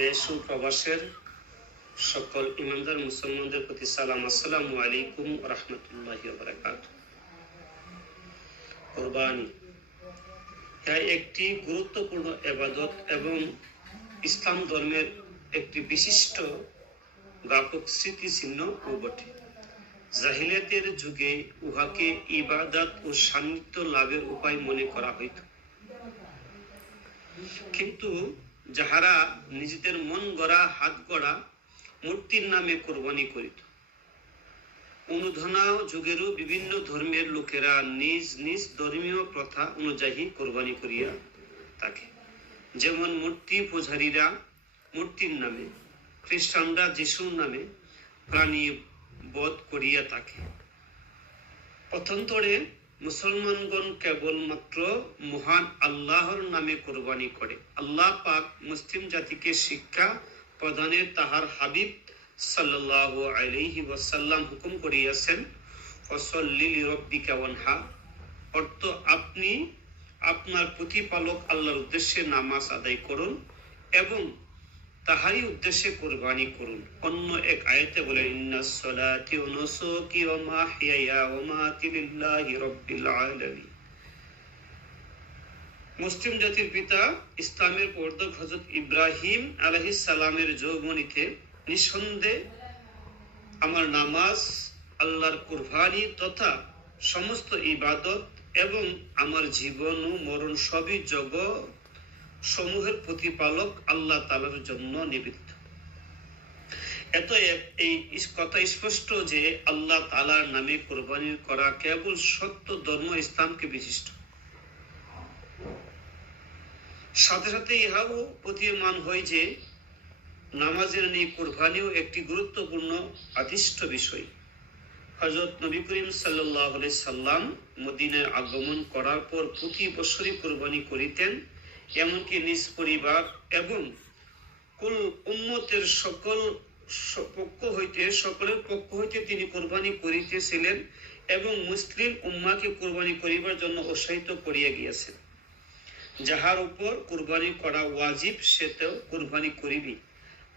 দেশ ও প্রবাসের সকল ইমানদার মুসলমানদের প্রতি সালাম। আসসালামু আলাইকুম ওয়া রাহমাতুল্লাহি ওয়া বারাকাতুহু। কুরবানি একটি গুরুত্বপূর্ণ ইবাদত এবং ইসলাম ধর্মের একটি বিশিষ্ট ব্যাপক স্মৃতিচিহ্ন ও বটে। জাহিলিয়াতের যুগে উহাকে ইবাদত ও সান্নিধ্য লাভের উপায় মনে করা হইত, কিন্তু যাহারা নিজেদের মন গড়া হাত গড়া মূর্তির নামে কোরবানি করিত। অনুধানা যুগেরও বিভিন্ন ধর্মের লোকেরা নিজ নিজ ধর্মীয় প্রথা অনুযায়ী কোরবানি করিয়া থাকে। যেমন মূর্তি পূজারীরা মূর্তির নামে, খ্রিস্টানরা যিশুর নামে প্রাণী বধ করিয়া থাকে। পক্ষান্তরে মুসলমানগণ কেবলমাত্র মহান আল্লাহর নামে কোরবানি করে। আল্লাহ পাক মুসলিম জাতিকে শিক্ষা প্রদানে তাহার হাবিব সাল্লাল্লাহু আলাইহি ওয়াসাল্লাম হুকুম করিয়াছেন, ফসল্লি লিরাব্বিকা ওয়ানহার, অর্থ আপনি আপনার প্রতিপালক আল্লাহর উদ্দেশ্যে নামাজ আদায় করুন এবং তাহারই উদ্দেশ্যে কোরবানি করুন। অন্য এক আয়াতে বলেন, ইন্নাস সালাতি ওয়া নুসুকি ওয়া মাহইয়ায়া ওয়া মামাতি লিল্লাহি রাব্বিল আলামিন। মুসলিম জাতির পিতা ইসলামের প্রবর্তক হযরত ইব্রাহিম আলাইহিস সালামের যৌবনীতে নিঃসন্দেহে আমার নামাজ, আল্লাহর কুরবানি তথা সমস্ত ইবাদত এবং আমার জীবন ও মরণ সবই জগৎ সমূহের প্রতিপালক আল্লাহ তাআলার জন্য নিবেদিত। এত এই কথা স্পষ্ট যে আল্লাহ তাআলার নামে কোরবানি করা কেবল সত্য ধর্ম ইসলামকে বিশিষ্ট। সাথে সাথে ইহাও প্রতীয়মান হয় যে নামাজের নেই কোরবানিও একটি গুরুত্বপূর্ণ আদিষ্ট বিষয়। হযরত নবী করিম সাল্লাল্লাহু আলাইহি সাল্লাম মদিনায় আগমন করার পর প্রতি বছরই কোরবানি করিতেন, এমনকি নিজ পরিবার এবং কুল উম্মতের সকলের পক্ষ হইতে তিনি কোরবানি করিতেছিলেন এবং মুসলিম উম্মাকে কোরবানি করিবার জন্য উৎসাহিত করিয়া গিয়েছেন। যাহার উপর কোরবানি করা ওয়াজিব সে তো কোরবানি করিবি,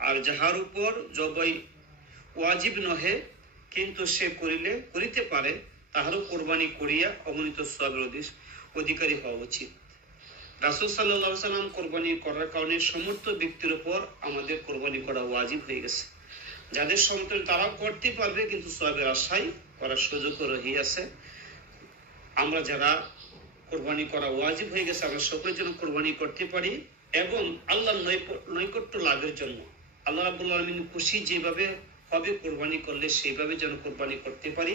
আর যাহার উপর জবাই ওয়াজিব নহে কিন্তু সে করিতে পারে, তাহারও কোরবানি করিয়া অগণিত সওয়াবের অধিকারী হওয়া উচিত। রাসূল সাল্লাল্লাহু আলাইহি সাল্লাম কোরবানি করার কারণে সমস্ত ব্যক্তির উপর আমাদের কোরবানি করা ওয়াজিব হয়ে গেছে। যাদের সমর্থন তারা করতে পারবে, কিন্তু সওয়াবের আশায় করার সুযোগও রহিয়াছে। আমরা যারা কোরবানি করা ওয়াজিব হয়ে গেছে, আমরা সকলের জন্য কোরবানি করতে পারি এবং আল্লাহর নৈকট্য লাভের জন্য আল্লাহ রাব্বুল আলামিন খুশি যেভাবে হবে কোরবানি করলে সেইভাবে যেন কোরবানি করতে পারি।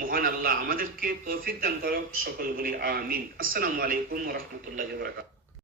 মহান আল্লাহ আমাদেরকে তৌফিক দান করুক। সকল বলি আমিন। আসসালামু আলাইকুম ওয়া রাহমাতুল্লাহি ওয়া বারাকাতুহু।